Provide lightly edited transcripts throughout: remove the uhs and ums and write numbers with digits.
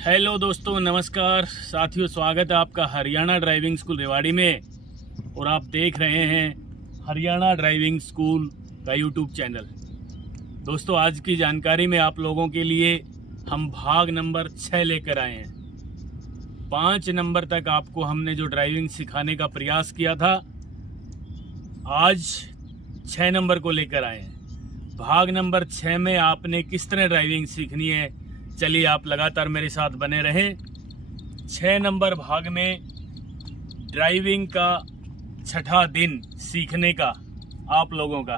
Hello दोस्तों, नमस्कार साथियों, स्वागत है आपका हरियाणा ड्राइविंग स्कूल रेवाड़ी में। और आप देख रहे हैं हरियाणा ड्राइविंग स्कूल का यूट्यूब चैनल। दोस्तों, आज की जानकारी में आप लोगों के लिए हम भाग नंबर 6 लेकर आए हैं। 5 नंबर तक आपको हमने जो ड्राइविंग सिखाने का प्रयास किया था, आज 6 नंबर को लेकर आए हैं। भाग नंबर 6 में आपने किस तरह ड्राइविंग सीखनी है, चलिए आप लगातार मेरे साथ बने रहें। 6 नंबर भाग में ड्राइविंग का 6ठा दिन सीखने का आप लोगों का।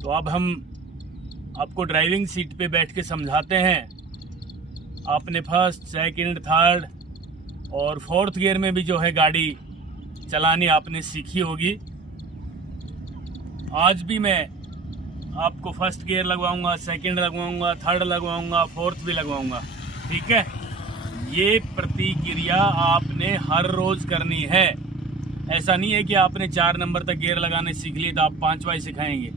तो अब हम आपको ड्राइविंग सीट पे बैठ के समझाते हैं। आपने फर्स्ट, सेकंड, थर्ड और फोर्थ गियर में भी जो है गाड़ी चलानी आपने सीखी होगी। आज भी मैं आपको फर्स्ट गियर लगवाऊंगा, सेकंड लगवाऊंगा, थर्ड लगवाऊंगा, फोर्थ भी लगवाऊंगा। ठीक है, ये प्रतिक्रिया आपने हर रोज करनी है। ऐसा नहीं है कि आपने 4 नंबर तक गियर लगाने सीख लिए तो आप 5वां ही सिखाएंगे।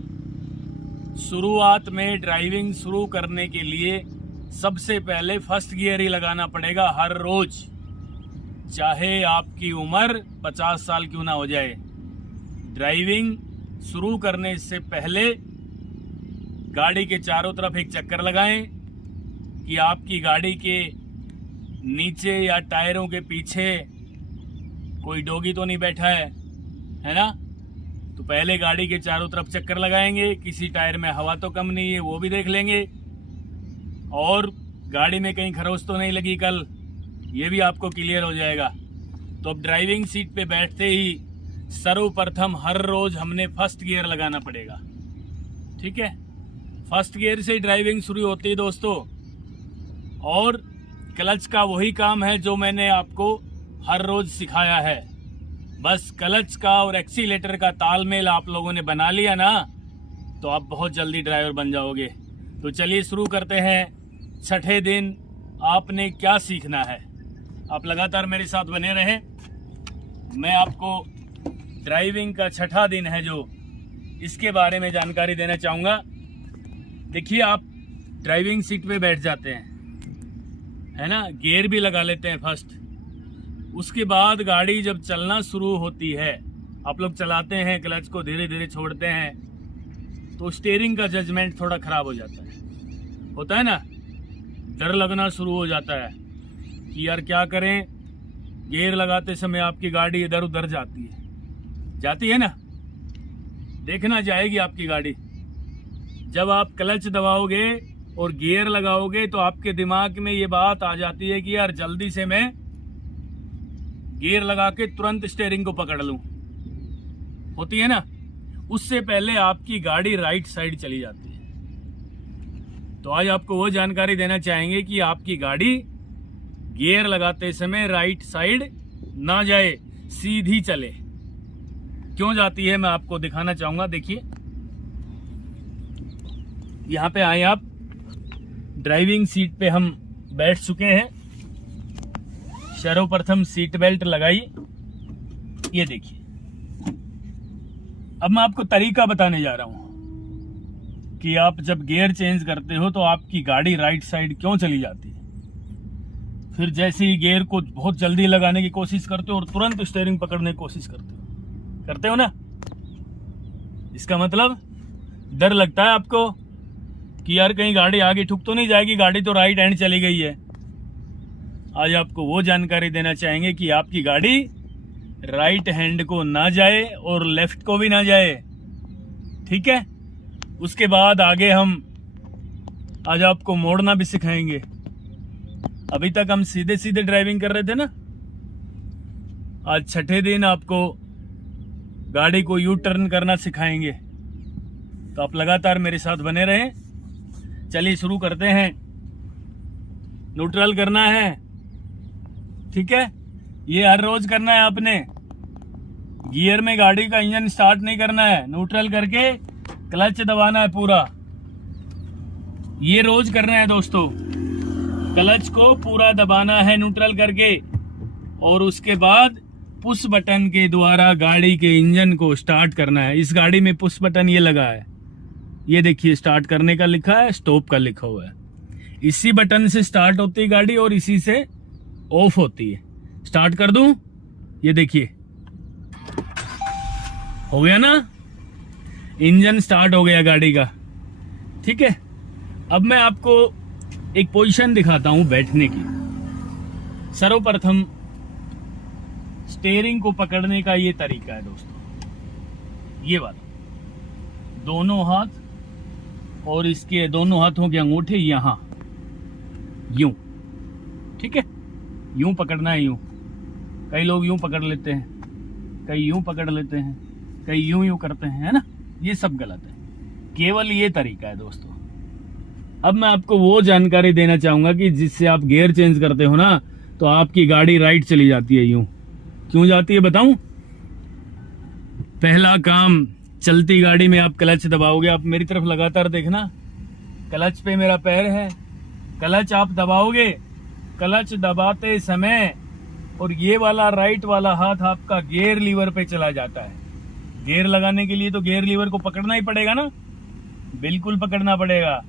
शुरुआत में ड्राइविंग शुरू करने के लिए सबसे पहले फर्स्ट गियर ही लगाना पड़ेगा हर रोज, चाहे आपकी उम्र 50 साल क्यों ना हो जाए। ड्राइविंग शुरू करने से पहले गाड़ी के चारों तरफ एक चक्कर लगाएं कि आपकी गाड़ी के नीचे या टायरों के पीछे कोई डॉगी तो नहीं बैठा है ना। तो पहले गाड़ी के चारों तरफ चक्कर लगाएंगे, किसी टायर में हवा तो कम नहीं है वो भी देख लेंगे, और गाड़ी में कहीं खरोच तो नहीं लगी कल, ये भी आपको क्लियर हो जाएगा। तो अब ड्राइविंग सीट पे बैठते ही सर्वप्रथम हर रोज हमने फर्स्ट गियर लगाना पड़ेगा। ठीक है, फर्स्ट गियर से ड्राइविंग शुरू होती है दोस्तों। और क्लच का वही काम है जो मैंने आपको हर रोज सिखाया है। बस क्लच का और एक्सीलेटर का तालमेल आप लोगों ने बना लिया ना, तो आप बहुत जल्दी ड्राइवर बन जाओगे। तो चलिए शुरू करते हैं। 6ठे दिन आपने क्या सीखना है, आप लगातार मेरे साथ बने रहें। मैं आपको ड्राइविंग का 6ठा दिन है जो, इसके बारे में जानकारी देना चाहूँगा। देखिए, आप ड्राइविंग सीट पे बैठ जाते हैं, है ना, गियर भी लगा लेते हैं फर्स्ट। उसके बाद गाड़ी जब चलना शुरू होती है, आप लोग चलाते हैं, क्लच को धीरे धीरे छोड़ते हैं, तो स्टीयरिंग का जजमेंट थोड़ा खराब हो जाता है, होता है ना। डर लगना शुरू हो जाता है कि यार क्या करें। गियर लगाते समय आपकी गाड़ी इधर उधर जाती है ना, देखना जाएगी आपकी गाड़ी। जब आप क्लच दबाओगे और गियर लगाओगे तो आपके दिमाग में ये बात आ जाती है कि यार जल्दी से मैं गियर लगा के तुरंत स्टीयरिंग को पकड़ लूं, होती है ना। उससे पहले आपकी गाड़ी राइट साइड चली जाती है। तो आज आपको वो जानकारी देना चाहेंगे कि आपकी गाड़ी गियर लगाते समय राइट साइड ना जाए, सीधी चले। क्यों जाती है मैं आपको दिखाना चाहूंगा। देखिए, यहाँ पे आए आप, ड्राइविंग सीट पे हम बैठ चुके हैं। सर्वप्रथम सीट बेल्ट लगाई, ये देखिए। अब मैं आपको तरीका बताने जा रहा हूं कि आप जब गियर चेंज करते हो तो आपकी गाड़ी राइट साइड क्यों चली जाती है। फिर जैसे ही गियर को बहुत जल्दी लगाने की कोशिश करते हो और तुरंत स्टीयरिंग पकड़ने की कोशिश करते हो ना, इसका मतलब डर लगता है आपको कि यार कहीं गाड़ी आगे ठुक तो नहीं जाएगी, गाड़ी तो राइट हैंड चली गई है। आज आपको वो जानकारी देना चाहेंगे कि आपकी गाड़ी राइट हैंड को ना जाए और लेफ्ट को भी ना जाए। ठीक है, उसके बाद आगे हम आज आपको मोड़ना भी सिखाएंगे। अभी तक हम सीधे सीधे ड्राइविंग कर रहे थे ना, आज 6ठे दिन आपको गाड़ी को यू टर्न करना सिखाएंगे। तो आप लगातार मेरे साथ बने रहें। चलिए शुरू करते हैं। न्यूट्रल करना है, ठीक है, ये हर रोज करना है आपने। गियर में गाड़ी का इंजन स्टार्ट नहीं करना है, न्यूट्रल करके क्लच दबाना है पूरा, ये रोज करना है दोस्तों। क्लच को पूरा दबाना है न्यूट्रल करके, और उसके बाद पुश बटन के द्वारा गाड़ी के इंजन को स्टार्ट करना है। इस गाड़ी में पुश बटन ये लगा है, ये देखिए, स्टार्ट करने का लिखा है, स्टॉप का लिखा हुआ है। इसी बटन से स्टार्ट होती है गाड़ी और इसी से ऑफ होती है। स्टार्ट कर दूं, ये देखिए हो गया ना, इंजन स्टार्ट हो गया गाड़ी का। ठीक है, अब मैं आपको एक पोजीशन दिखाता हूं बैठने की। सर्वप्रथम स्टीयरिंग को पकड़ने का ये तरीका है दोस्तों, ये वाला, दोनों हाथ और इसके दोनों हाथों के अंगूठे यहां यूं। ठीक है, यूं पकड़ना है, यूं। कई लोग यूं पकड़ लेते हैं, कई यूं पकड़ लेते हैं, कई यूं यूं करते हैं, है ना, ये सब गलत है। केवल ये तरीका है दोस्तों। अब मैं आपको वो जानकारी देना चाहूंगा कि जिससे आप गियर चेंज करते हो ना, तो आपकी गाड़ी राइट चली जाती है। यूं क्यों जाती है बताऊं? पहला काम, चलती गाड़ी में आप क्लच दबाओगे, आप मेरी तरफ लगातार देखना, क्लच पे मेरा पैर है, क्लच आप दबाओगे, क्लच दबाते समय और ये वाला राइट वाला हाथ आपका गियर लीवर पे चला जाता है। गियर लगाने के लिए तो गियर लीवर को पकड़ना ही पड़ेगा ना, बिल्कुल पकड़ना पड़ेगा।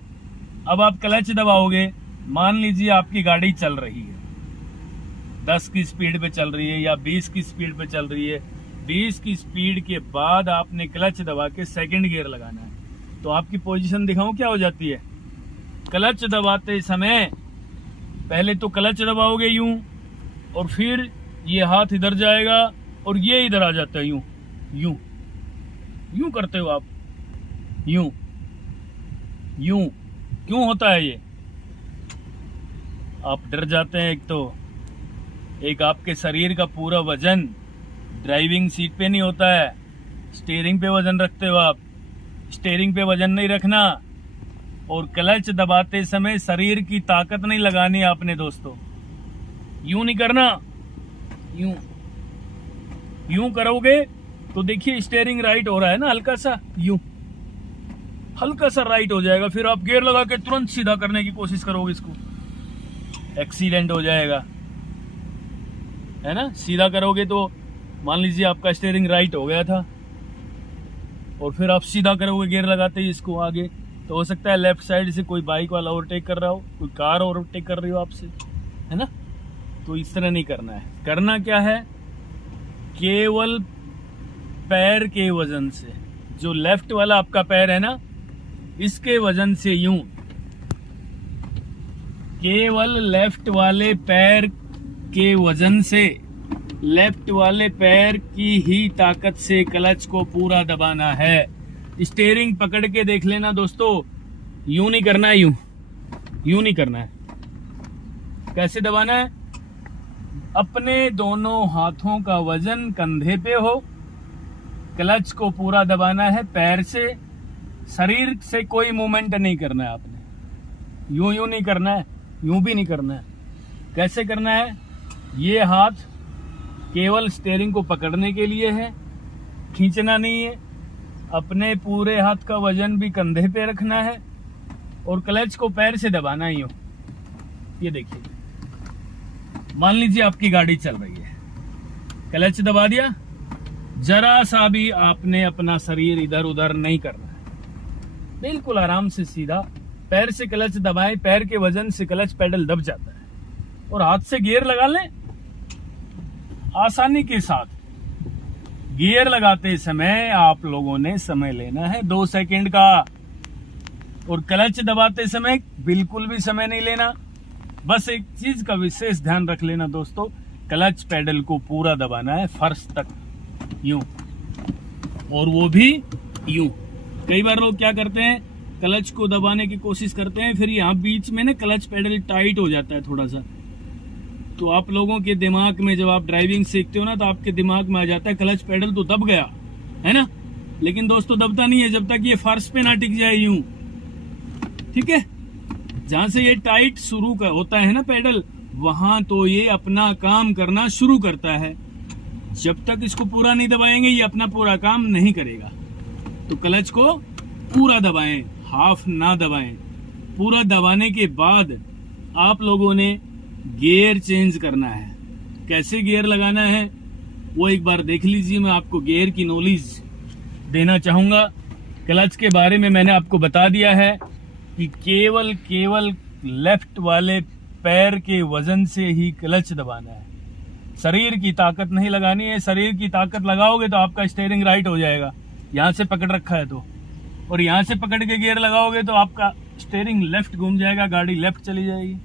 अब आप क्लच दबाओगे, मान लीजिए आपकी गाड़ी चल रही है, 10 की स्पीड पे चल रही है या 20 की स्पीड पे चल रही है। 20 की स्पीड के बाद आपने क्लच दबा के सेकंड गियर लगाना है, तो आपकी पोजीशन दिखाऊं क्या हो जाती है? क्लच दबाते समय पहले तो क्लच दबाओगे यूं, और फिर ये हाथ इधर जाएगा और ये इधर आ जाता है, यूं यूं यूं करते हो आप, यूं यूं। क्यों होता है ये? आप डर जाते हैं, एक आपके शरीर का पूरा वजन ड्राइविंग सीट पे नहीं होता है, स्टीयरिंग पे वजन रखते हो आप। स्टीयरिंग पे वजन नहीं रखना और क्लच दबाते समय शरीर की ताकत नहीं लगानी आपने दोस्तों। यूं नहीं करना, यूं यूं करोगे तो देखिए स्टीयरिंग राइट हो रहा है ना, हल्का सा यूं, हल्का सा राइट हो जाएगा। फिर आप गियर लगा के तुरंत सीधा करने की कोशिश करोगे, इसको एक्सीडेंट हो जाएगा, है ना। सीधा करोगे तो मान लीजिए आपका स्टीयरिंग राइट हो गया था और फिर आप सीधा करोगे गियर लगाते ही इसको आगे, तो हो सकता है लेफ्ट साइड से कोई बाइक वाला ओवरटेक कर रहा हो, कोई कार ओवरटेक कर रही हो आपसे, है ना। तो इस तरह नहीं करना है। करना क्या है? केवल पैर के वजन से, जो लेफ्ट वाला आपका पैर है ना, इसके वजन से यूं, केवल लेफ्ट वाले पैर के वजन से, लेफ्ट वाले पैर की ही ताकत से क्लच को पूरा दबाना है। स्टीयरिंग पकड़ के देख लेना दोस्तों, यूं नहीं करना है, यूं नहीं करना है। कैसे दबाना है? अपने दोनों हाथों का वजन कंधे पे हो, क्लच को पूरा दबाना है पैर से, शरीर से कोई मूवमेंट नहीं करना है आपने। यूं यूं नहीं करना है, यूं भी नहीं करना है। कैसे करना है? ये हाथ केवल स्टीयरिंग को पकड़ने के लिए है, खींचना नहीं है। अपने पूरे हाथ का वजन भी कंधे पे रखना है और क्लच को पैर से दबाना ही हो। ये देखिए, मान लीजिए आपकी गाड़ी चल रही है, क्लच दबा दिया, जरा सा भी आपने अपना शरीर इधर उधर नहीं करना है, बिल्कुल आराम से सीधा पैर से क्लच दबाएं, पैर के वजन से क्लच पेडल दब जाता है और हाथ से गियर लगा लें आसानी के साथ। गियर लगाते समय आप लोगों ने समय लेना है 2 सेकंड का, और क्लच दबाते समय बिल्कुल भी समय नहीं लेना। बस एक चीज का विशेष ध्यान रख लेना दोस्तों, क्लच पेडल को पूरा दबाना है फर्श तक, यूं, और वो भी यूं। कई बार लोग क्या करते हैं, क्लच को दबाने की कोशिश करते हैं, फिर यहाँ बीच में ना क्लच पेडल टाइट हो जाता है थोड़ा सा, तो आप लोगों के दिमाग में जब आप ड्राइविंग सीखते हो ना, तो आपके दिमाग में आ जाता है क्लच पेडल तो दब गया है ना, लेकिन दोस्तों दबता नहीं है जब तक ये फर्श पे ना टिक जाए यूं। ठीक है, जहां से ये टाइट शुरू होता है ना पेडल, वहां तो ये अपना काम करना शुरू करता है। जब तक इसको पूरा नहीं दबाएंगे ये अपना पूरा काम नहीं करेगा। तो क्लच को पूरा दबाएं, हाफ ना दबाएं। पूरा दबाने के बाद आप लोगों ने गियर चेंज करना है। कैसे गियर लगाना है वो एक बार देख लीजिए। मैं आपको गियर की नॉलेज देना चाहूंगा। क्लच के बारे में मैंने आपको बता दिया है कि केवल लेफ्ट वाले पैर के वजन से ही क्लच दबाना है। शरीर की ताकत नहीं लगानी है। शरीर की ताकत लगाओगे तो आपका स्टीयरिंग राइट हो जाएगा, यहाँ से पकड़ रखा है तो, और यहाँ से पकड़ के गियर लगाओगे तो आपका स्टीयरिंग लेफ्ट घूम जाएगा, गाड़ी लेफ्ट चली जाएगी,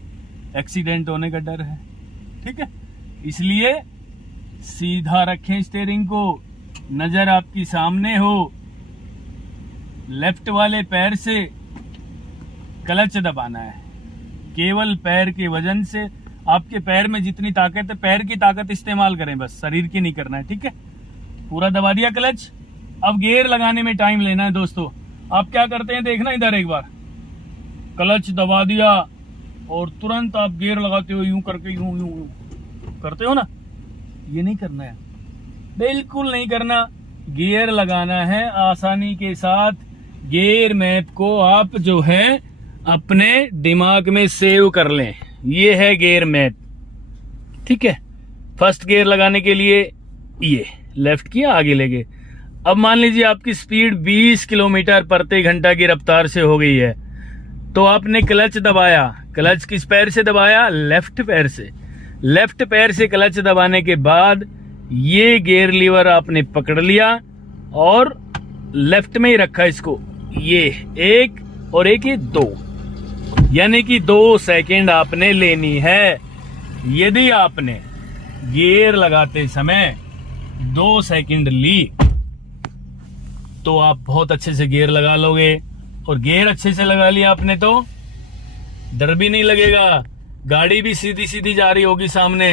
एक्सीडेंट होने का डर है। ठीक है, इसलिए सीधा रखें स्टीयरिंग को, नजर आपकी सामने हो, लेफ्ट वाले पैर से क्लच दबाना है। केवल पैर के वजन से, आपके पैर में जितनी ताकत है पैर की ताकत इस्तेमाल करें, बस शरीर की नहीं करना है। ठीक है, पूरा दबा दिया क्लच। अब गियर लगाने में टाइम लेना है दोस्तों। आप क्या करते हैं देखना, इधर एक बार क्लच दबा दिया और तुरंत आप गियर लगाते हो, यूं करके यूं यूं यूं करते हो ना, ये नहीं करना है, बिल्कुल नहीं करना। गियर लगाना है आसानी के साथ। गियर मैप को आप जो है अपने दिमाग में सेव कर लें, ये है गियर मैप। ठीक है, फर्स्ट गियर लगाने के लिए ये लेफ्ट किया, आगे ले गए। अब मान लीजिए आपकी स्पीड 20 किलोमीटर प्रति घंटा की रफ्तार से हो गई है, तो आपने क्लच दबाया। क्लच किस पैर से दबाया? लेफ्ट पैर से। लेफ्ट पैर से क्लच दबाने के बाद ये गियर लीवर आपने पकड़ लिया और लेफ्ट में ही रखा इसको, ये एक और एक ये दो, यानी कि 2 सेकंड आपने लेनी है। यदि आपने गियर लगाते समय 2 सेकंड ली तो आप बहुत अच्छे से गियर लगा लोगे, और गियर अच्छे से लगा लिया आपने तो डर भी नहीं लगेगा, गाड़ी भी सीधी सीधी जा रही होगी सामने,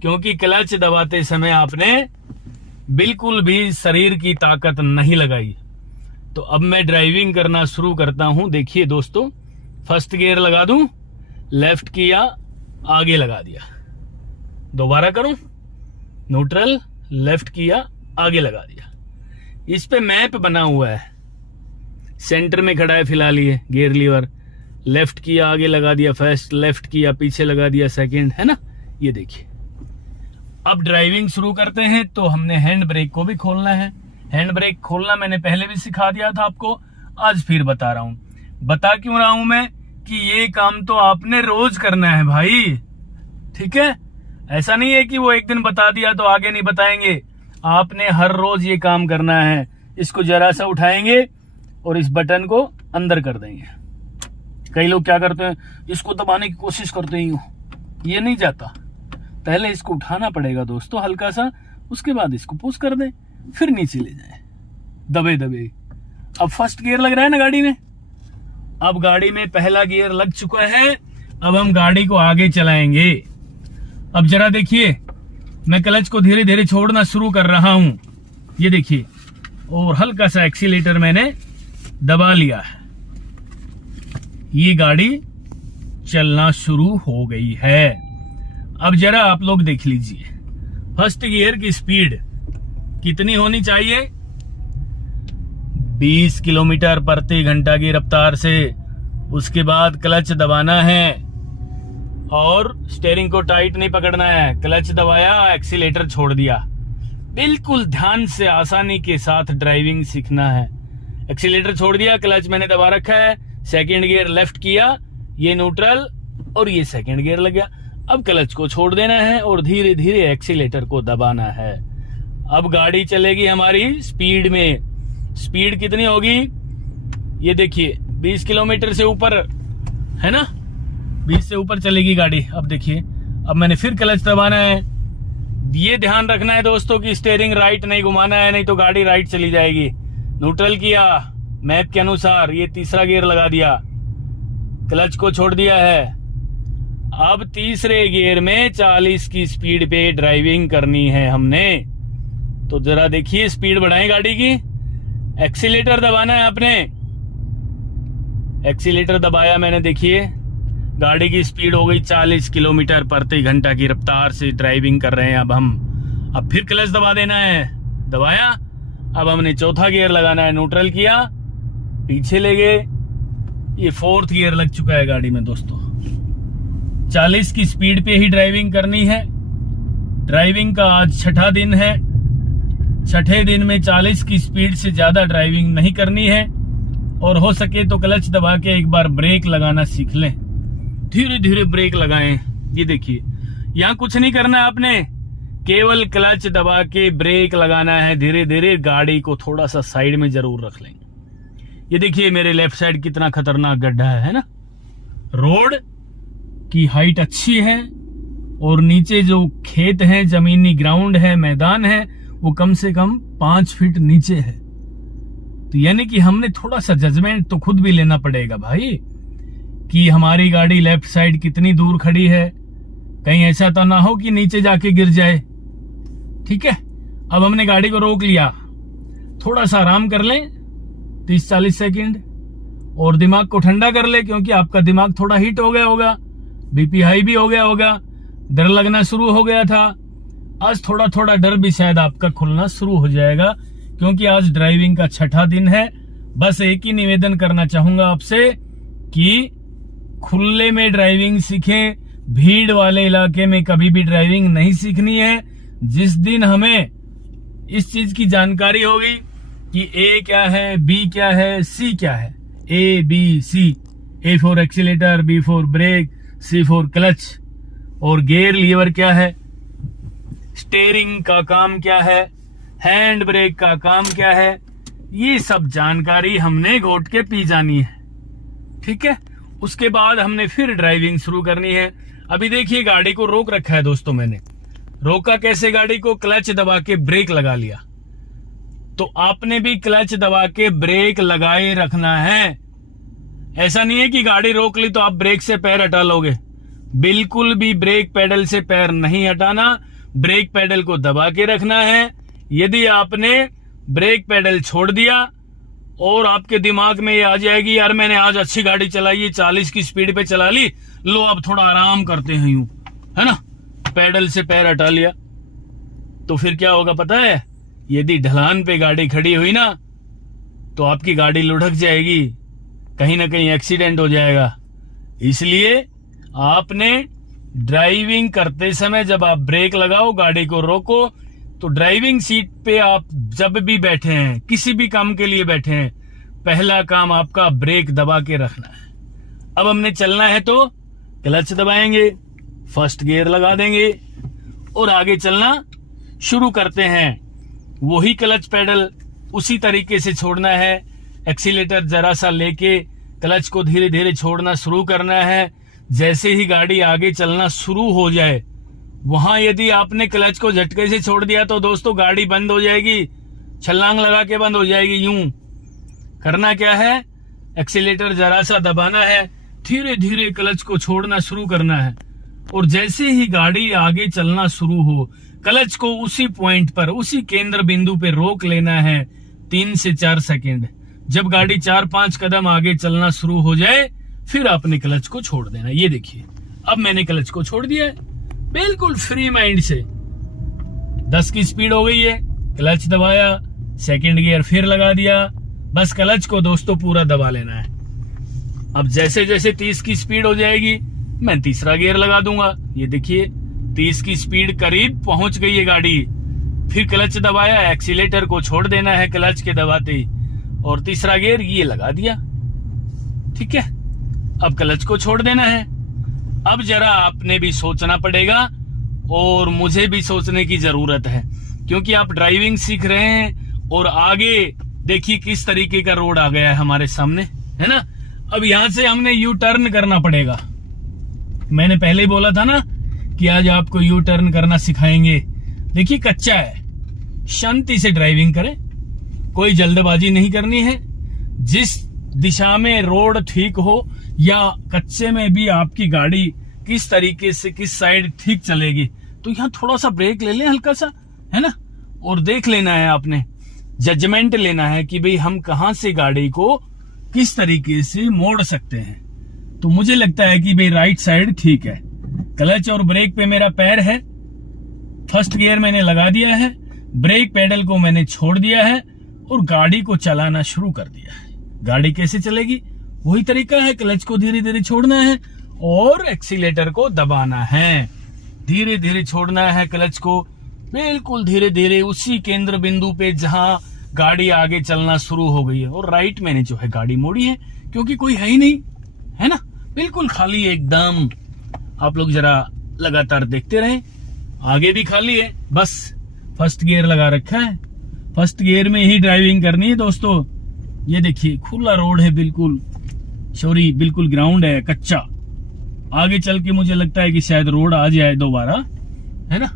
क्योंकि क्लच दबाते समय आपने बिल्कुल भी शरीर की ताकत नहीं लगाई। तो अब मैं ड्राइविंग करना शुरू करता हूं। देखिए दोस्तों, फर्स्ट गियर लगा दूं, लेफ्ट किया, आगे लगा दिया, दोबारा करूं, न्यूट्रल, लेफ्ट किया, आगे लगा दिया। इस पे मैप बना हुआ है, सेंटर में खड़ा है फिलहाल ये गियर लीवर, लेफ्ट किया, आगे लगा दिया फर्स्ट, लेफ्ट किया, पीछे लगा दिया सेकंड, है ना। ये देखिए, अब ड्राइविंग शुरू करते हैं। तो हमने हैंड ब्रेक को भी खोलना है। हैंड ब्रेक खोलना मैंने पहले भी सिखा दिया था आपको, आज फिर बता रहा हूं। बता क्यों रहा हूं मैं कि ये काम तो आपने रोज करना है भाई। ठीक है, ऐसा नहीं है कि वो एक दिन बता दिया तो आगे नहीं बताएंगे, आपने हर रोज ये काम करना है। इसको जरा सा उठाएंगे और इस बटन को अंदर कर देंगे। कई लोग क्या करते हैं, इसको दबाने की कोशिश करते ही, ये नहीं जाता। पहले इसको उठाना पड़ेगा दोस्तों हल्का सा, उसके बाद इसको पुश कर दें, फिर नीचे ले जाए दबे दबे। अब फर्स्ट गियर लग रहा है ना गाड़ी में, अब गाड़ी में पहला गियर लग चुका है। अब हम गाड़ी को आगे चलाएंगे। अब जरा देखिए, मैं क्लच को धीरे धीरे छोड़ना शुरू कर रहा हूं, ये देखिए, और हल्का सा एक्सीलेटर मैंने दबा लिया है। ये गाड़ी चलना शुरू हो गई है। अब जरा आप लोग देख लीजिए, फर्स्ट गियर की स्पीड कितनी होनी चाहिए? 20 किलोमीटर प्रति घंटा की रफ्तार से। उसके बाद क्लच दबाना है और स्टीयरिंग को टाइट नहीं पकड़ना है। क्लच दबाया, एक्सीलेटर छोड़ दिया। बिल्कुल ध्यान से आसानी के साथ ड्राइविंग सीखना है। एक्सीलेटर छोड़ दिया, क्लच मैंने दबा रखा है, सेकंड गियर लेफ्ट किया, ये न्यूट्रल और ये सेकंड गियर लग गया। अब क्लच को छोड़ देना है और धीरे धीरे एक्सीलेटर को दबाना है। अब गाड़ी चलेगी हमारी स्पीड में। स्पीड कितनी होगी? ये देखिए, 20 किलोमीटर से ऊपर है ना, 20 से ऊपर चलेगी गाड़ी। अब देखिए, अब मैंने फिर क्लच दबाना है। ये ध्यान रखना है दोस्तों कि स्टीयरिंग राइट नहीं घुमाना है, नहीं तो गाड़ी राइट चली जाएगी। न्यूट्रल किया मैप के अनुसार, ये तीसरा गियर लगा दिया, क्लच को छोड़ दिया है। अब तीसरे गियर में 40 की स्पीड पे ड्राइविंग करनी है हमने। तो जरा देखिए, स्पीड बढ़ाएं गाड़ी की। एक्सीलेटर दबाना है आपने, एक्सीलेटर दबाया मैंने, देखिए गाड़ी की स्पीड हो गई 40 किलोमीटर प्रति घंटा की रफ्तार से ड्राइविंग कर रहे हैं अब हम। अब फिर क्लच दबा देना है, दबाया। अब हमने चौथा गियर लगाना है, न्यूट्रल किया, पीछे ले गए, ये फोर्थ गियर लग चुका है गाड़ी में दोस्तों। 40 की स्पीड पे ही ड्राइविंग करनी है। ड्राइविंग का आज छठा दिन है। छठे दिन में 40 की स्पीड से ज्यादा ड्राइविंग नहीं करनी है, और हो सके तो क्लच दबा के एक बार ब्रेक लगाना सीख लें। धीरे धीरे ब्रेक लगाएं। ये देखिए, यहाँ कुछ नहीं करना है आपने, केवल क्लच दबा के ब्रेक लगाना है। धीरे धीरे गाड़ी को थोड़ा सा साइड में जरूर रख लेंगे। ये देखिए मेरे लेफ्ट साइड कितना खतरनाक गड्ढा है ना। रोड की हाइट अच्छी है और नीचे जो खेत है, जमीनी ग्राउंड है, मैदान है, वो कम से कम 5 फीट नीचे है। तो यानी कि हमने थोड़ा सा जजमेंट तो खुद भी लेना पड़ेगा भाई, कि हमारी गाड़ी लेफ्ट साइड कितनी दूर खड़ी है, कहीं ऐसा तो ना हो कि नीचे जाके गिर जाए। ठीक है, अब हमने गाड़ी को रोक लिया, थोड़ा सा आराम कर लें 30-40 सेकंड और दिमाग को ठंडा कर ले, क्योंकि आपका दिमाग थोड़ा हीट हो गया होगा, बीपी हाई भी हो गया होगा, डर लगना शुरू हो गया था। आज थोड़ा थोड़ा डर भी शायद आपका खुलना शुरू हो जाएगा, क्योंकि आज ड्राइविंग का 6ठा दिन है। बस एक ही निवेदन करना चाहूंगा आपसे कि खुले में ड्राइविंग सीखें, भीड़ वाले इलाके में कभी भी ड्राइविंग नहीं सीखनी है। जिस दिन हमें इस चीज की जानकारी होगी कि ए क्या है, बी क्या है, सी क्या है, A B C, A for accelerator, B for brake, C for clutch, और गियर लीवर क्या है, स्टीयरिंग का काम क्या है, हैंड ब्रेक का काम क्या है, ये सब जानकारी हमने घोट के पी जानी है। ठीक है, उसके बाद हमने फिर ड्राइविंग शुरू करनी है। अभी देखिए गाड़ी को रोक रखा है दोस्तों, मैंने रोका कैसे, गाड़ी को क्लच दबा के ब्रेक लगा लिया। तो आपने भी क्लच दबा के ब्रेक लगाए रखना है। ऐसा नहीं है कि गाड़ी रोक ली तो आप ब्रेक से पैर हटा लोगे, बिल्कुल भी ब्रेक पेडल से पैर नहीं हटाना, ब्रेक पेडल को दबा के रखना है। यदि आपने ब्रेक पेडल छोड़ दिया और आपके दिमाग में ये आ जाएगी यार मैंने आज अच्छी गाड़ी चलाई है, 40 की स्पीड पे चला ली, लो अब थोड़ा आराम करते हैं यूं, है ना, पेडल से पैर हटा लिया, तो फिर क्या होगा पता है, यदि ढलान पे गाड़ी खड़ी हुई ना तो आपकी गाड़ी लुढ़क जाएगी, कहीं ना कहीं एक्सीडेंट हो जाएगा। इसलिए आपने ड्राइविंग करते समय जब आप ब्रेक लगाओ, गाड़ी को रोको, तो ड्राइविंग सीट पे आप जब भी बैठे हैं, किसी भी काम के लिए बैठे हैं, पहला काम आपका ब्रेक दबा के रखना है। अब हमने चलना है तो क्लच दबाएंगे, फर्स्ट गियर लगा देंगे और आगे चलना शुरू करते हैं। वही क्लच पेडल उसी तरीके से छोड़ना है, एक्सीलेटर जरा सा लेके क्लच को धीरे धीरे छोड़ना शुरू करना है। जैसे ही गाड़ी आगे चलना शुरू हो जाए, वहां यदि आपने क्लच को झटके से छोड़ दिया तो दोस्तों गाड़ी बंद हो जाएगी, छलांग लगा के बंद हो जाएगी। यूं करना क्या है, एक्सीलेटर जरा सा दबाना है, धीरे धीरे क्लच को छोड़ना शुरू करना है, और जैसे ही गाड़ी आगे चलना शुरू हो, क्लच को उसी पॉइंट पर, उसी केंद्र बिंदु पे रोक लेना है 3 से 4 सेकेंड। जब गाड़ी 4-5 कदम आगे चलना शुरू हो जाए, फिर आपने क्लच को छोड़ देना। ये देखिए अब मैंने क्लच को छोड़ दिया है, बिल्कुल फ्री माइंड से। 10 की स्पीड हो गई है, क्लच दबाया, सेकंड गियर फिर लगा दिया, बस क्लच को दोस्तों पूरा दबा लेना है। अब जैसे जैसे 30 की स्पीड हो जाएगी, मैं तीसरा गियर लगा दूंगा। ये देखिए 30 की स्पीड करीब पहुंच गई है गाड़ी, फिर क्लच दबाया, एक्सीलेटर को छोड़ देना है क्लच के दबाते ही, और तीसरा गियर ये लगा दिया। ठीक है, अब क्लच को छोड़ देना है। अब जरा आपने भी सोचना पड़ेगा और मुझे भी सोचने की जरूरत है, क्योंकि आप ड्राइविंग सीख रहे हैं और आगे देखिए किस तरीके का रोड आ गया है हमारे सामने, है ना। अब यहां से हमने यू टर्न करना पड़ेगा। मैंने पहले ही बोला था ना कि आज आपको यू टर्न करना सिखाएंगे। देखिए कच्चा है, शांति से ड्राइविंग करें, कोई जल्दबाजी नहीं करनी है। जिस दिशा में रोड ठीक हो या कच्चे में भी आपकी गाड़ी किस तरीके से किस साइड ठीक चलेगी, तो यहाँ थोड़ा सा ब्रेक ले लें हल्का सा, है ना, और देख लेना है, आपने जजमेंट लेना है कि भाई हम कहां से गाड़ी को किस तरीके से मोड़ सकते हैं। तो मुझे लगता है कि भाई राइट साइड ठीक है, क्लच और ब्रेक पे मेरा पैर है, फर्स्ट गियर मैंने लगा दिया है, ब्रेक पेडल को मैंने छोड़ दिया है और गाड़ी को चलाना शुरू कर दिया है। गाड़ी कैसे चलेगी, वही तरीका है, क्लच को धीरे धीरे छोड़ना है और एक्सीलेटर को दबाना है, धीरे धीरे छोड़ना है क्लच को, बिल्कुल धीरे धीरे उसी केंद्र बिंदु पे जहां गाड़ी आगे चलना शुरू हो गई है। और राइट मैंने जो है गाड़ी मोड़ी है, क्योंकि कोई है ही नहीं, है ना, बिल्कुल खाली है एकदम। आप लोग जरा लगातार देखते रहें। आगे भी खाली है, बस फर्स्ट गियर लगा रखा है। फर्स्ट गियर में ही ड्राइविंग करनी है दोस्तों। ये देखिए खुला रोड है बिल्कुल, सॉरी बिल्कुल ग्राउंड है कच्चा। आगे चल के मुझे लगता है कि शायद रोड आ जाए दोबारा, है ना।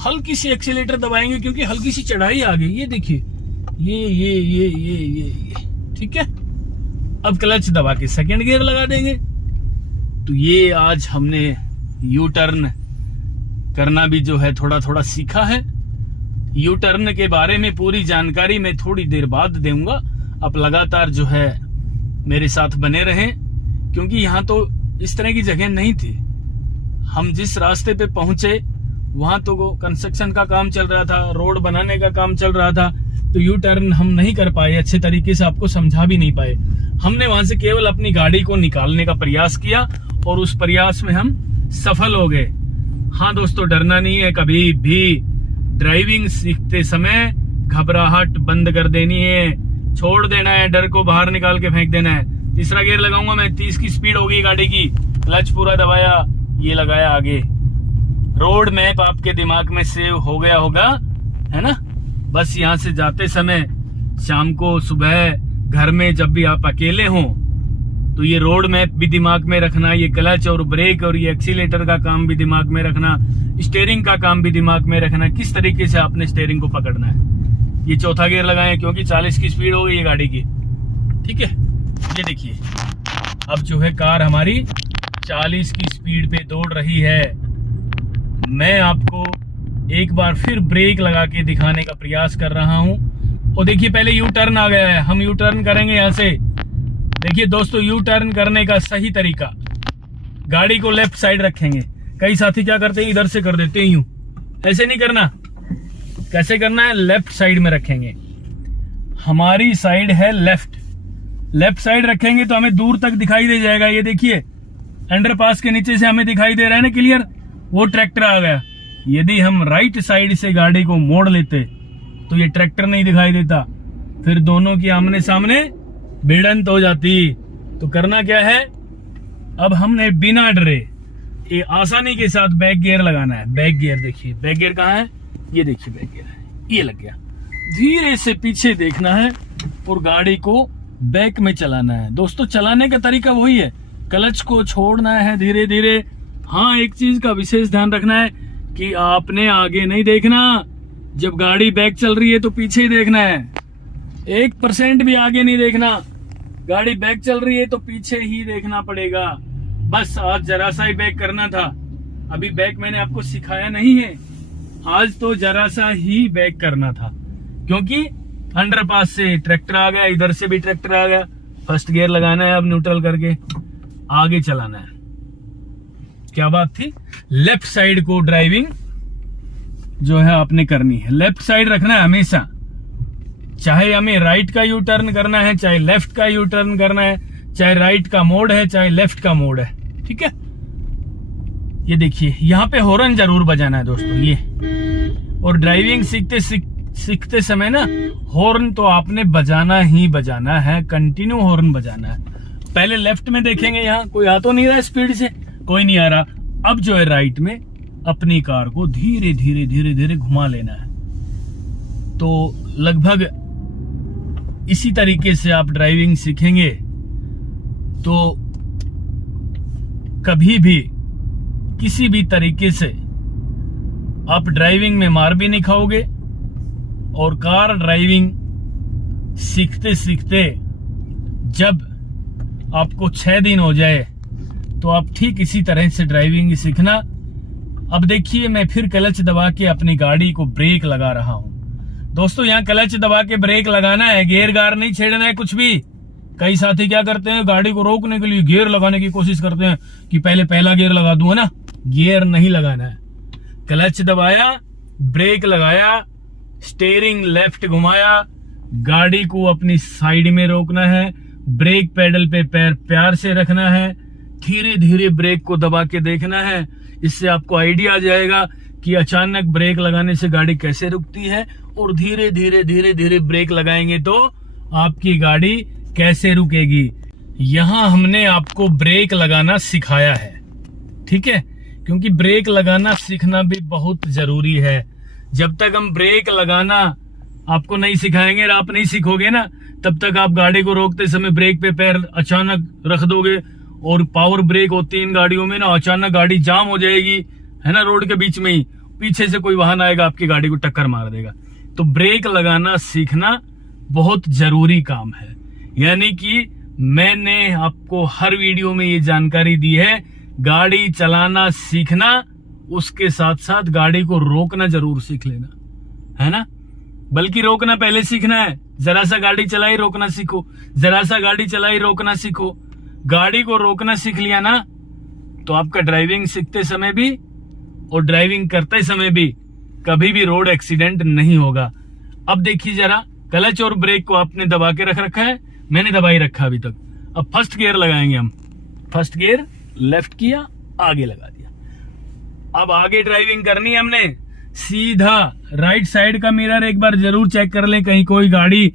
हल्की सी एक्सीलेटर दबाएंगे क्योंकि हल्की सी चढ़ाई आ गई। ये देखिए ये ठीक है। अब क्लच दबा के सेकंड गियर लगा देंगे। तो ये आज हमने यू टर्न करना भी जो है थोड़ा थोड़ा सीखा है। यू टर्न के बारे में पूरी जानकारी मैं थोड़ी देर बाद दूंगा। आप लगातार जो है मेरे साथ बने रहें, क्योंकि यहाँ तो इस तरह की जगह नहीं थी। हम जिस रास्ते पे पहुंचे वहां तो कंस्ट्रक्शन का काम चल रहा था, रोड बनाने का काम चल रहा था, तो यू टर्न हम नहीं कर पाए अच्छे तरीके से, आपको समझा भी नहीं पाए। हमने वहां से केवल अपनी गाड़ी को निकालने का प्रयास किया और उस प्रयास में हम सफल हो गए। हाँ दोस्तों, डरना नहीं है कभी भी। ड्राइविंग सीखते समय घबराहट बंद कर देनी है, छोड़ देना है, डर को बाहर निकाल के फेंक देना है। तीसरा गियर लगाऊंगा मैं, 30 की स्पीड होगी गाड़ी की, क्लच पूरा दबाया, ये लगाया आगे। रोड मैप आपके दिमाग में सेव हो गया होगा, है ना। बस यहाँ से जाते समय, शाम को, सुबह, घर में जब भी आप अकेले हों तो ये रोड मैप भी दिमाग में रखना, ये क्लच और ब्रेक और ये एक्सीलेटर का काम भी दिमाग में रखना, स्टीयरिंग का काम भी दिमाग में रखना, किस तरीके से आपने स्टीयरिंग को पकड़ना है। ये चौथा गियर लगाएं क्योंकि 40 की स्पीड हो गई है गाड़ी की, ठीक है। ये देखिए अब जो है कार हमारी 40 की स्पीड पे दौड़ रही है। मैं आपको एक बार फिर ब्रेक लगा के दिखाने का प्रयास कर रहा हूं। और देखिए पहले यू टर्न आ गया है, हम यू टर्न करेंगे यहाँ से। देखिए दोस्तों, यू टर्न करने का सही तरीका, गाड़ी को लेफ्ट साइड रखेंगे। कई साथी क्या करते हैं, इधर से कर देते हैं यूं, ऐसे नहीं करना। कैसे करना है, लेफ्ट साइड में रखेंगे। हमारी साइड है लेफ्ट, लेफ्ट साइड रखेंगे तो हमें दूर तक दिखाई दे जाएगा। ये देखिए अंडरपास के नीचे से हमें दिखाई दे रहा है ना क्लियर, वो ट्रैक्टर आ गया। यदि हम राइट साइड से गाड़ी को मोड़ लेते तो ये ट्रैक्टर नहीं दिखाई देता, फिर दोनों की आमने सामने भिड़ंत हो जाती। तो करना क्या है, अब हमने बिना डरे ये आसानी के साथ बैक गियर लगाना है। बैक गियर देखिए, बैक गियर कहाँ है, ये देखिए बैक गियर है, ये लग गया। धीरे से पीछे देखना है और गाड़ी को बैक में चलाना है। दोस्तों चलाने का तरीका वही है, क्लच को छोड़ना है धीरे धीरे। हाँ, एक चीज का विशेष ध्यान रखना है कि आपने आगे नहीं देखना। जब गाड़ी बैक चल रही है तो पीछे ही देखना है, 1% भी आगे नहीं देखना। गाड़ी बैक चल रही है तो पीछे ही देखना पड़ेगा। बस आज जरा सा ही बैक करना था, अभी बैक मैंने आपको सिखाया नहीं है, आज तो जरा सा ही बैक करना था, क्योंकि अंडरपास से ट्रैक्टर आ गया, इधर से भी ट्रैक्टर आ गया। फर्स्ट गियर लगाना है, अब न्यूट्रल करके आगे चलाना है। क्या बात थी, लेफ्ट साइड को ड्राइविंग जो है आपने करनी है, लेफ्ट साइड रखना है हमेशा। चाहे हमें राइट का यू टर्न करना है, चाहे लेफ्ट का यू टर्न करना है, चाहे राइट का मोड़ है, चाहे लेफ्ट का मोड़ है, ठीक है। ये देखिए यहाँ पे हॉर्न जरूर बजाना है दोस्तों, ये। और ड्राइविंग सीखते समय ना हॉर्न तो आपने बजाना ही बजाना है, कंटिन्यू हॉर्न बजाना है। पहले लेफ्ट में देखेंगे, यहाँ कोई आ तो नहीं रहा है स्पीड से, कोई नहीं आ रहा। अब जो है राइट में अपनी कार को धीरे धीरे धीरे धीरे घुमा लेना है। तो लगभग इसी तरीके से आप ड्राइविंग सीखेंगे तो कभी भी किसी भी तरीके से आप ड्राइविंग में मार भी नहीं खाओगे। और कार ड्राइविंग सीखते सीखते जब आपको 6 दिन हो जाए तो आप ठीक इसी तरह से ड्राइविंग सीखना। अब देखिए मैं फिर क्लच दबा के अपनी गाड़ी को ब्रेक लगा रहा हूं। दोस्तों यहाँ क्लच दबा के ब्रेक लगाना है, गियर गार नहीं छेड़ना है कुछ भी। कई साथी क्या करते हैं, गाड़ी को रोकने के लिए गियर लगाने की कोशिश करते हैं कि पहले पहला गियर लगा दूं, है ना। गियर नहीं लगाना है, क्लच दबाया, ब्रेक लगाया, स्टीयरिंग लेफ्ट घुमाया, गाड़ी को अपनी साइड में रोकना है, ब्रेक पेडल पे पैर प्यार से रखना है, धीरे धीरे ब्रेक को दबा के देखना है। इससे आपको आइडिया आ जाएगा कि अचानक ब्रेक लगाने से गाड़ी कैसे रुकती है, और धीरे धीरे धीरे धीरे ब्रेक लगाएंगे तो आपकी गाड़ी कैसे रुकेगी। यहां हमने आपको ब्रेक लगाना सिखाया है, ठीक है, क्योंकि ब्रेक लगाना सीखना भी बहुत जरूरी है। जब तक हम ब्रेक लगाना आपको नहीं सिखाएंगे और आप नहीं सीखोगे ना, तब तक आप गाड़ी को रोकते समय ब्रेक पे पैर अचानक रख दोगे और पावर ब्रेक होती है इन गाड़ियों में ना, अचानक गाड़ी जाम हो जाएगी, है ना, रोड के बीच में ही पीछे से कोई वाहन आएगा आपकी गाड़ी को टक्कर मार देगा। तो ब्रेक लगाना सीखना बहुत जरूरी काम है। यानी कि मैंने आपको हर वीडियो में ये जानकारी दी है, गाड़ी चलाना सीखना, उसके साथ साथ गाड़ी को रोकना जरूर सीख लेना, है ना। बल्कि रोकना पहले सीखना है। जरा सा गाड़ी चलाई रोकना सीखो, जरा सा गाड़ी चलाई रोकना सीखो। गाड़ी को रोकना सीख लिया ना तो आपका ड्राइविंग सीखते समय भी और ड्राइविंग करते समय भी कभी भी रोड एक्सीडेंट नहीं होगा। अब देखिए जरा, क्लच और ब्रेक को आपने दबा के रख रखा है, मैंने दबाई रखा अभी तक। अब फर्स्ट गियर लगाएंगे हम। फर्स्ट गियर लेफ्ट किया, आगे लगा दिया। अब आगे ड्राइविंग करनी है हमने, सीधा राइट साइड का मिरर एक बार जरूर चेक कर लें, कहीं कोई गाड़ी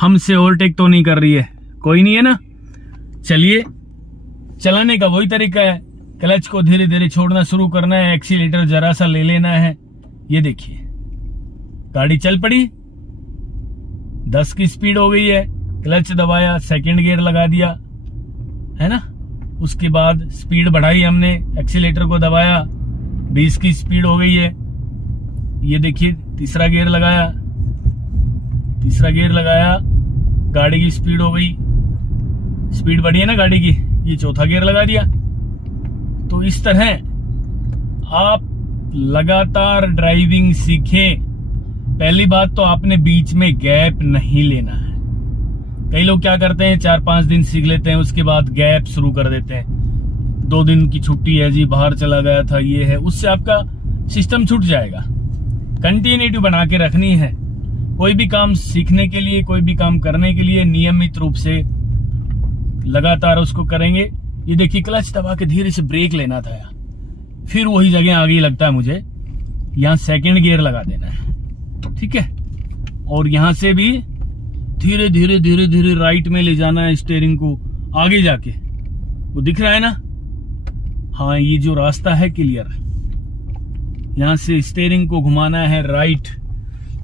हमसे ओवरटेक तो नहीं कर रही है। कोई नहीं है ना। चलिए, चलाने का वही तरीका है, क्लच को धीरे धीरे छोड़ना शुरू करना है, एक्सीलेटर जरा सा ले लेना है। ये देखिए गाड़ी चल पड़ी, 10 की स्पीड हो गई है, क्लच दबाया, सेकंड गियर लगा दिया, है ना। उसके बाद स्पीड बढ़ाई हमने, एक्सीलेटर को दबाया, 20 की स्पीड हो गई है। ये देखिए तीसरा गियर लगाया, गाड़ी की स्पीड हो गई, स्पीड बढ़ी है ना गाड़ी की, ये चौथा गियर लगा दिया। तो इस तरह आप लगातार ड्राइविंग सीखें। पहली बात तो आपने बीच में गैप नहीं लेना है। कई लोग क्या करते हैं, 4-5 दिन सीख लेते हैं, उसके बाद गैप शुरू कर देते हैं। 2 दिन की छुट्टी है जी, बाहर चला गया था, ये है, उससे आपका सिस्टम छूट जाएगा। कंटिन्यूटी बना के रखनी है। कोई भी काम सीखने के लिए, कोई भी काम करने के लिए नियमित रूप से लगातार उसको करेंगे। ये देखिए क्लच दबा के धीरे से ब्रेक लेना था, फिर वही जगह आगे लगता है मुझे, यहाँ सेकंड गियर लगा देना है, ठीक है। और यहां से भी धीरे धीरे राइट में ले जाना है स्टीयरिंग को, आगे जाके वो दिख रहा है ना, हाँ ये जो रास्ता है क्लियर, यहां से स्टीयरिंग को घुमाना है राइट।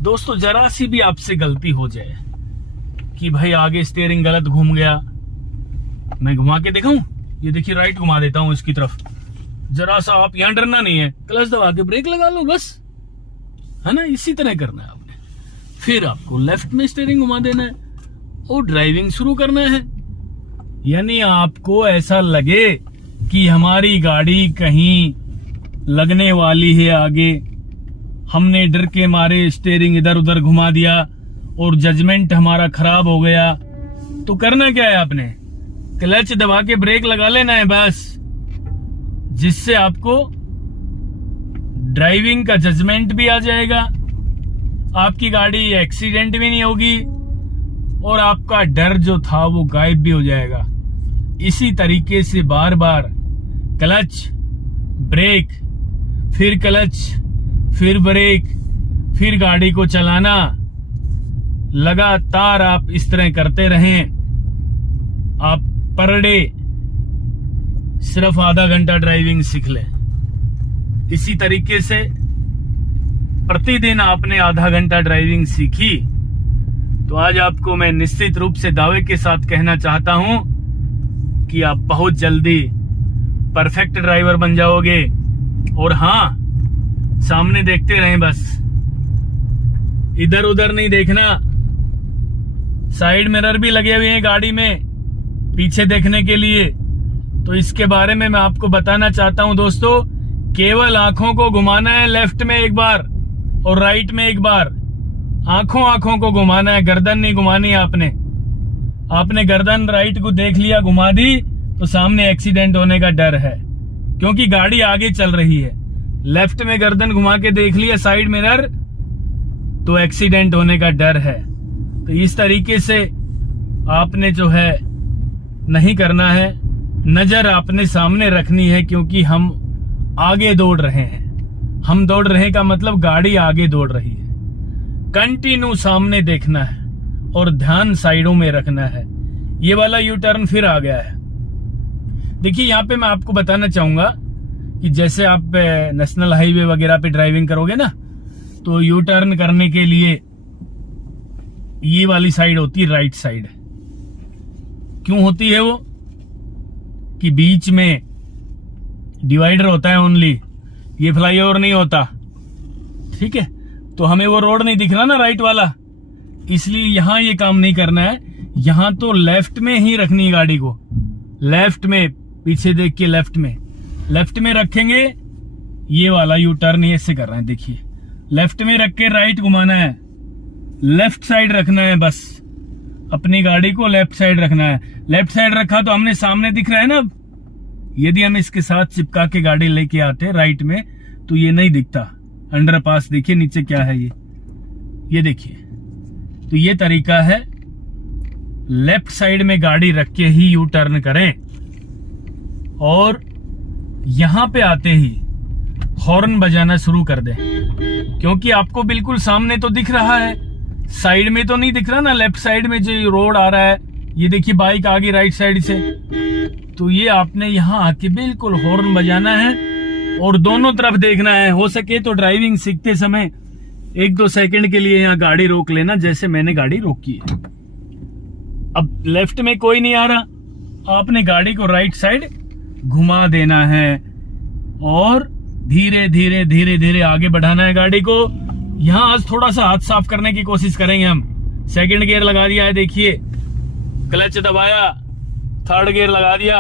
दोस्तों जरा सी भी आपसे गलती हो जाए कि भाई आगे स्टीयरिंग गलत घूम गया, मैं घुमा के दिखाऊं, ये देखिए राइट घुमा देता हूं इसकी तरफ, जरा सा आप यहां डरना नहीं है, क्लच दबा के ब्रेक लगा लो बस, है ना। इसी तरह करना है आपने। फिर आपको लेफ्ट में स्टीयरिंग घुमा देना है और ड्राइविंग शुरू करना है। यानी आपको ऐसा लगे कि हमारी गाड़ी कहीं लगने वाली है आगे, हमने डर के मारे स्टीयरिंग इधर उधर घुमा दिया और जजमेंट हमारा खराब हो गया, तो करना क्या है, आपने क्लच दबा के ब्रेक लगा लेना है बस, जिससे आपको ड्राइविंग का जजमेंट भी आ जाएगा, आपकी गाड़ी एक्सीडेंट भी नहीं होगी और आपका डर जो था वो गायब भी हो जाएगा। इसी तरीके से बार बार क्लच, ब्रेक, फिर क्लच, फिर ब्रेक, फिर गाड़ी को चलाना, लगातार आप इस तरह करते रहें। आप पर डे सिर्फ आधा घंटा ड्राइविंग सीख लें। इसी तरीके से प्रतिदिन आपने आधा घंटा ड्राइविंग सीखी तो आज आपको मैं निश्चित रूप से दावे के साथ कहना चाहता हूं कि आप बहुत जल्दी परफेक्ट ड्राइवर बन जाओगे। और हाँ, सामने देखते रहें बस, इधर उधर नहीं देखना। साइड मिरर भी लगे हुए हैं गाड़ी में पीछे देखने के लिए, तो इसके बारे में मैं आपको बताना चाहता हूं दोस्तों। केवल आंखों को घुमाना है लेफ्ट में एक बार और राइट में एक बार, आंखों को घुमाना है, गर्दन नहीं घुमानी है आपने गर्दन राइट को देख लिया, घुमा दी, तो सामने एक्सीडेंट होने का डर है, क्योंकि गाड़ी आगे चल रही है। लेफ्ट में गर्दन घुमा के देख लिया साइड मिरर, तो एक्सीडेंट होने का डर है। तो इस तरीके से आपने जो है नहीं करना है, नजर आपने सामने रखनी है, क्योंकि हम आगे दौड़ रहे हैं। हम दौड़ रहे का मतलब गाड़ी आगे दौड़ रही है। कंटिन्यू सामने देखना है और ध्यान साइडों में रखना है। ये वाला यू टर्न फिर आ गया है। देखिए यहाँ पे मैं आपको बताना चाहूंगा कि जैसे आप नेशनल हाईवे वगैरह पे ड्राइविंग करोगे ना, तो यू टर्न करने के लिए ये वाली साइड होती है राइट साइड। क्यों होती है वो? कि बीच में डिवाइडर होता है ओनली, ये फ्लाईओवर नहीं होता, ठीक है। तो हमें वो रोड नहीं दिख रहा ना राइट वाला, इसलिए यहां ये काम नहीं करना है। यहां तो लेफ्ट में ही रखनी है गाड़ी को, लेफ्ट में, पीछे देख के लेफ्ट में रखेंगे। ये वाला यू टर्न ऐसे कर रहे हैं, देखिए लेफ्ट में रख के राइट घुमाना है, लेफ्ट साइड रखना है, बस अपनी गाड़ी को लेफ्ट साइड रखना है। लेफ्ट साइड रखा तो हमने सामने दिख रहा है ना। यदि हम इसके साथ चिपका के गाड़ी लेके आते राइट में तो ये नहीं दिखता। अंडरपास देखिए नीचे क्या है, ये देखिए। तो ये तरीका है, लेफ्ट साइड में गाड़ी रख के ही यू टर्न करें। और यहां पे आते ही हॉर्न बजाना शुरू कर दें, क्योंकि आपको बिल्कुल सामने तो दिख रहा है, साइड में तो नहीं दिख रहा ना। लेफ्ट साइड में जो रोड आ रहा है, ये देखिए बाइक आ गई राइट साइड से, तो ये आपने यहां आके बिल्कुल हॉर्न बजाना है और दोनों तरफ देखना है। हो सके तो ड्राइविंग सीखते समय 1-2 सेकंड के लिए यहाँ गाड़ी रोक लेना, जैसे मैंने गाड़ी रोकी है। अब लेफ्ट में कोई नहीं आ रहा, आपने गाड़ी को राइट साइड घुमा देना है और धीरे धीरे धीरे धीरे आगे बढ़ाना है गाड़ी को। यहां आज थोड़ा सा हाथ साफ करने की कोशिश करेंगे हम। सेकंड गियर लगा दिया है, देखिए क्लच दबाया, थर्ड गियर लगा दिया,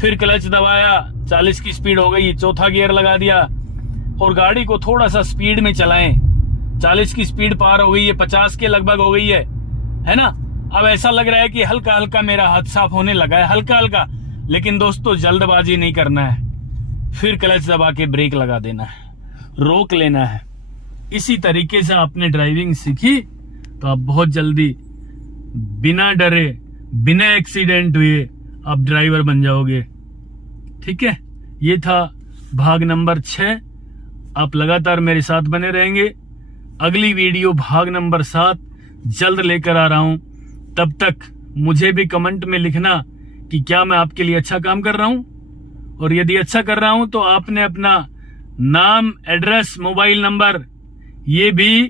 फिर क्लच दबाया, 40 की स्पीड हो गई, चौथा गियर लगा दिया और गाड़ी को थोड़ा सा स्पीड में चलाएं। 40 की स्पीड पार हो गई है, 50 के लगभग हो गई है ना। अब ऐसा लग रहा है कि हल्का हल्का मेरा हाथ साफ होने लगा है, हल्का हल्का। लेकिन दोस्तों जल्दबाजी नहीं करना है, फिर क्लच दबा के ब्रेक लगा देना है, रोक लेना है। इसी तरीके से आपने ड्राइविंग सीखी तो आप बहुत जल्दी बिना डरे, बिना एक्सीडेंट हुए आप ड्राइवर बन जाओगे। ठीक है, ये था भाग नंबर 6। आप लगातार मेरे साथ बने रहेंगे। अगली वीडियो भाग नंबर 7 जल्द लेकर आ रहा हूं। तब तक मुझे भी कमेंट में लिखना कि क्या मैं आपके लिए अच्छा काम कर रहा हूं, और यदि अच्छा कर रहा हूं तो आपने अपना नाम, एड्रेस, मोबाइल नंबर ये भी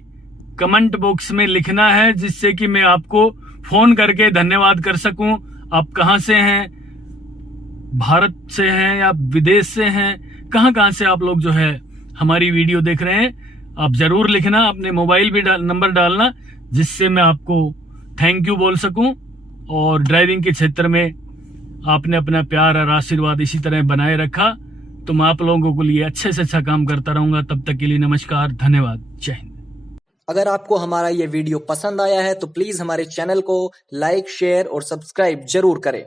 कमेंट बॉक्स में लिखना है, जिससे कि मैं आपको फोन करके धन्यवाद कर सकूं। आप कहां से हैं, भारत से हैं या विदेश से हैं, कहां से आप लोग जो है हमारी वीडियो देख रहे हैं, आप जरूर लिखना, अपने मोबाइल भी नंबर डालना, जिससे मैं आपको थैंक यू बोल सकूं। और ड्राइविंग के क्षेत्र में आपने अपना प्यार और आशीर्वाद इसी तरह बनाए रखा तो मैं आप लोगों के लिए अच्छे से अच्छा काम करता रहूंगा। तब तक के लिए नमस्कार, धन्यवाद, जय हिंद। अगर आपको हमारा ये वीडियो पसंद आया है तो प्लीज हमारे चैनल को लाइक, शेयर और सब्सक्राइब जरूर करें,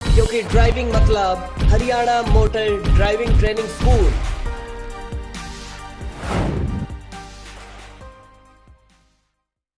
क्योंकि ड्राइविंग मतलब Haryana motor driving training school.